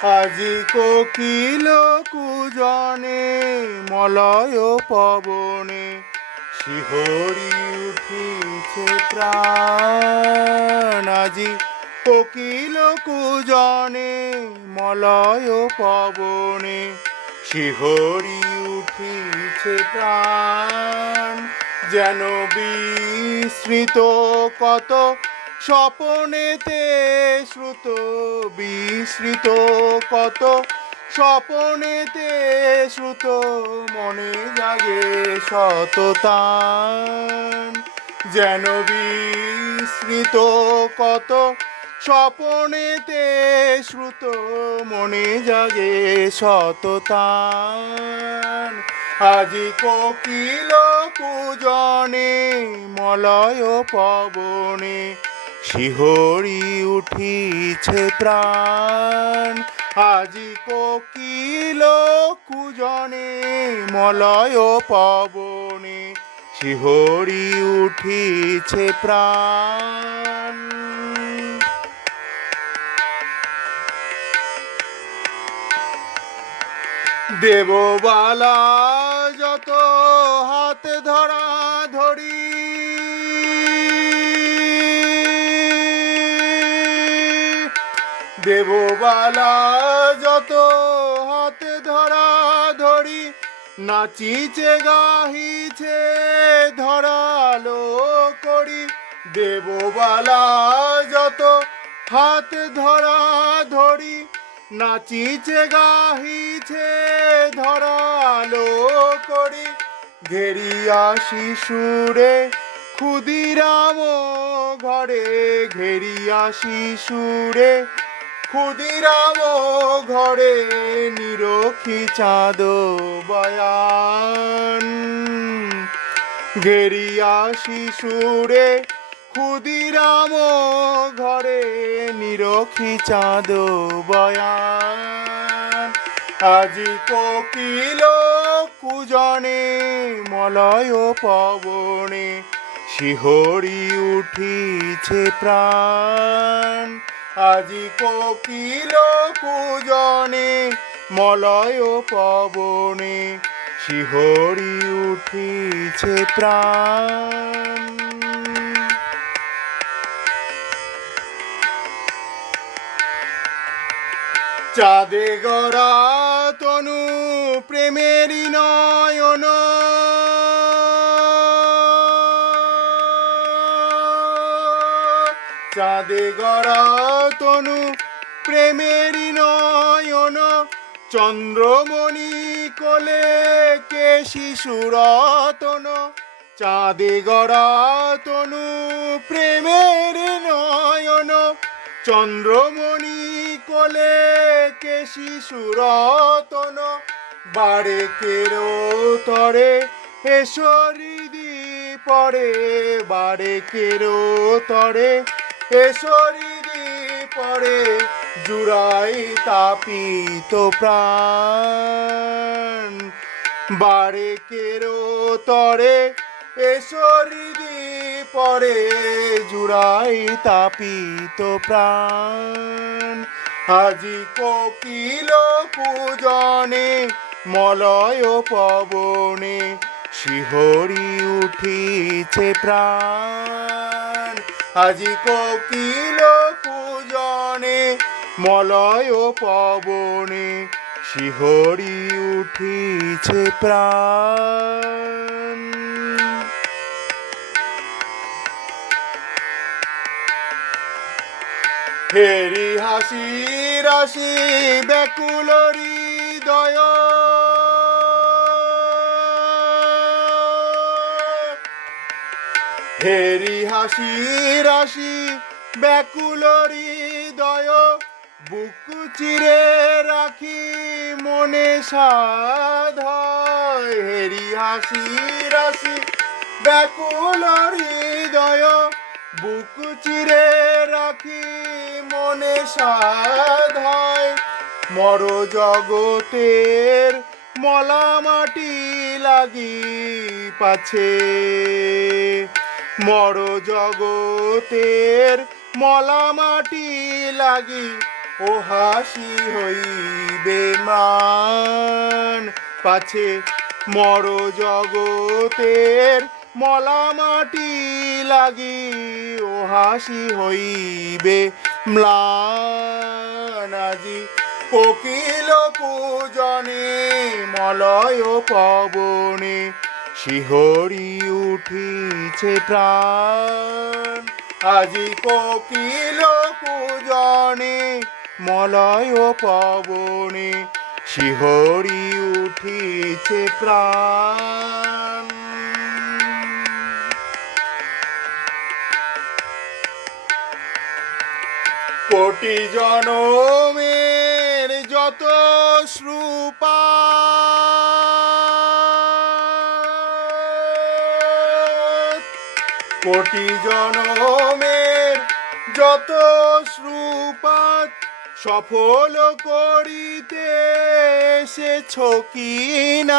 আজি কোকিল কুজনে মলয় পবনে শিহরি উঠিছে প্রাণ। আজি কোকিল কুজনে মলয় পবনে শিহরি উঠিছে প্রাণ। যেন বিস্মৃত কত স্বপনেতে শ্রুত, বিস্মৃত কত স্বপনেতে শ্রুত, মনে জাগে সততান। যেন বিস্মৃত কত স্বপনেতে শ্রুত, মনে জাগে সততান। আজি কোকিল কুজনে মলয় পবনে শিহরি উঠিছে প্রাণ। আজি কোকিল কুজনে মলয় পবনে শিহরি উঠিছে প্রাণ। দেববালা যত হাত ধরা ধরি, দেববালা যত হাত ধরা ধরি, নাচিছে গাহিছে ধরালো করি। দেববালা যত হাত ধরা ধরি, নাচিছে গাহিছে ধরালো করি। ঘেরিয়া শিশুরে ক্ষুদিরাম ঘরে, ঘেরিয়া শিশুরে ক্ষুদিরাম ঘরে নিরখি চাঁদ বয়ান। ঘেরিয়া শিশুরে ক্ষুদিরাম ঘরে নিরখি চাঁদ বয়ান। আজি কোকিল কুজনে মলয় পবনে শিহরি উঠিছে প্রাণ। আজি কোকিল কুজনে মলয় পবনে শিহরি উঠিছে প্রাণ। চাঁদে গড়া তনু প্রেমেরই নয়ন, চাঁদে গড়া তনু প্রেমেরই নয়ন। চন্দ্রমণি কোলে কে শিশুরতন, চাঁদে গড়া তনু প্রেমের নয়ন। চন্দ্রমণি কোলে কে শিশুরতন, বারেকের তরে এসরিদি পরে, বারেকের তরে এসরিদি পরে জুড়াই তাপিত প্রাণ। বারেকের তরে এসরিদি পরে জুড়াই তাপিত প্রাণ। আজি কোকিল কুজনে মলয় পবনে শিহরি উঠিছে প্রাণ। আজি কোকিল কুজনে মলয় পবনে শিহরি উঠিছে প্রাণ। হেরি হাসি রাশি ব্যাকুল হৃদয়, হেরি হাসি রাশি ব্যাকুল হৃদয়। বুক চিরে রাখি মনে সাধয়, হেরি হাসি রাশি ব্যাকুল হৃদয়। বুক চিরে রাখি মনে সাধয়। মর জগতের মলা মাটি লাগি পাছে, মর জগতের মলা মাটি লাগি ও হাসি হইবে ম্লান, পাছে মর জগতের মলা মাটি লাগি, ও হাসি হইবে ম্লান। আজি কোকিল পূজনে মলয় পবনে শিহরি উঠিছে প্রাণ। আজি কোকিল পূজনে মলয় পবনে শিহরি উঠিছে প্রাণ। কোটি জনমের যত শ্রুপাত, কোটি জনমের যত শ্রুপাত সফল করিতে এসেছ কিনাথ।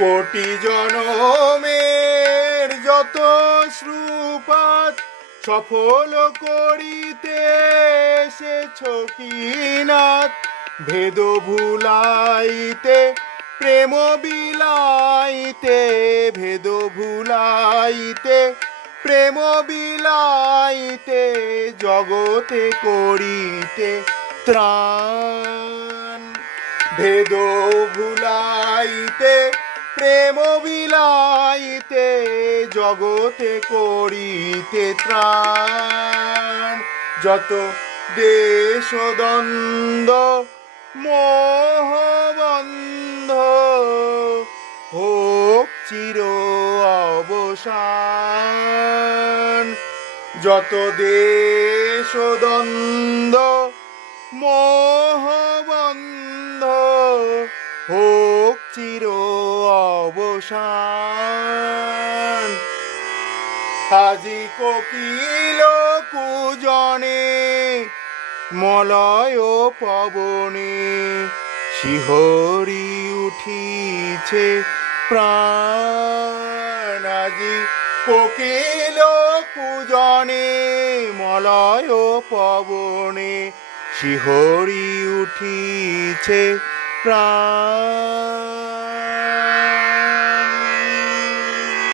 কোটি জনমের যত শ্রুপাত সফল করিতে এসেছ কিনাথ। ভেদ ভুলাইতে প্রেম বিলাইতে, ভেদ ভুলাইতে প্রেম বিলাইতে জগতে করিতে ত্রাণ। ভেদ ভুলাইতে প্রেম বিলাইতে জগতে করিতে ত্রাণ। যত দেশ দ্বন্দ্ব মোহবন্ধ হোক চির অবসান। যত দেশ দ্বন্দ্ব মোহবন্ধ হোক চির অবসান। আজি কোকিল কূজনে মলয় পবনে শিহরি উঠিছে প্রাণ। আজি কোকিল কূজনে মলয় পবনে শিহরি উঠিছে প্রাণ।